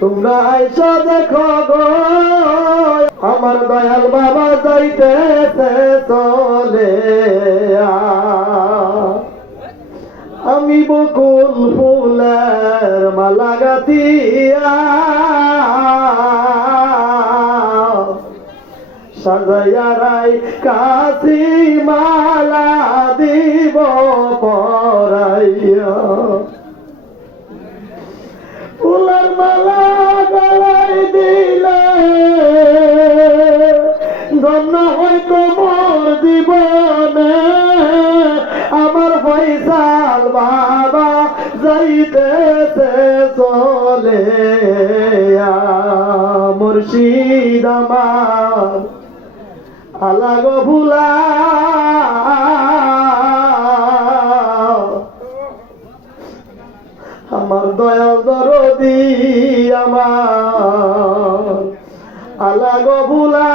তোমরা আইসা দেখো গো আমার দয়াল বাবা যাইতেছে চলে আমি বকুল ফুলের মালা গাঁথিয়া সাজাইয়ারাই কাশি মালা দিব পরাইয়া ফুলের মালা গলাই দিলে ধন্য হয়তো মোর জীবনে আমার ফয়সাল বাবা যাইতেছে চলে মুর্শিদ আমার আলাগ ভুলা আমার দয়াল দরদি আমার আলাগ ভুলা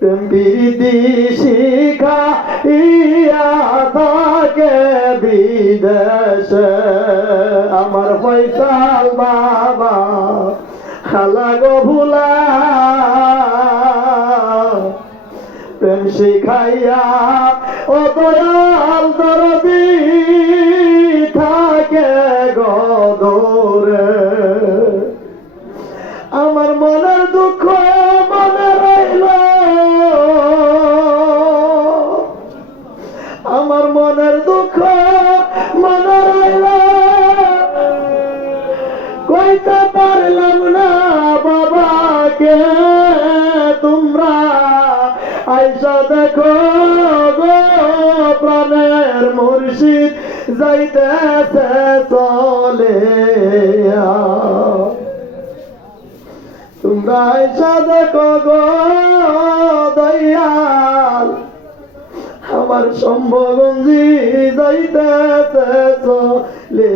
প্রীতি শিখা ইয়া থাকে বিদেশে আমার ফয়সাল বাবা আলাগ ভুলা প্রেম শিখাইয়া ও দয়াল দরদি থাকে গদরে আমার মনের দুঃখ মনে রইল আমার মনের দুঃখ মনে রইল কইতে পারলাম না বাবাকে তোমরা আইসা দেখো গো প্রাণের মুর্শিদ যাইতেছে চলে তোমরা আইসা দেখো গো দয়াল আমার শম্ভগঞ্জি যাইতেছে চলে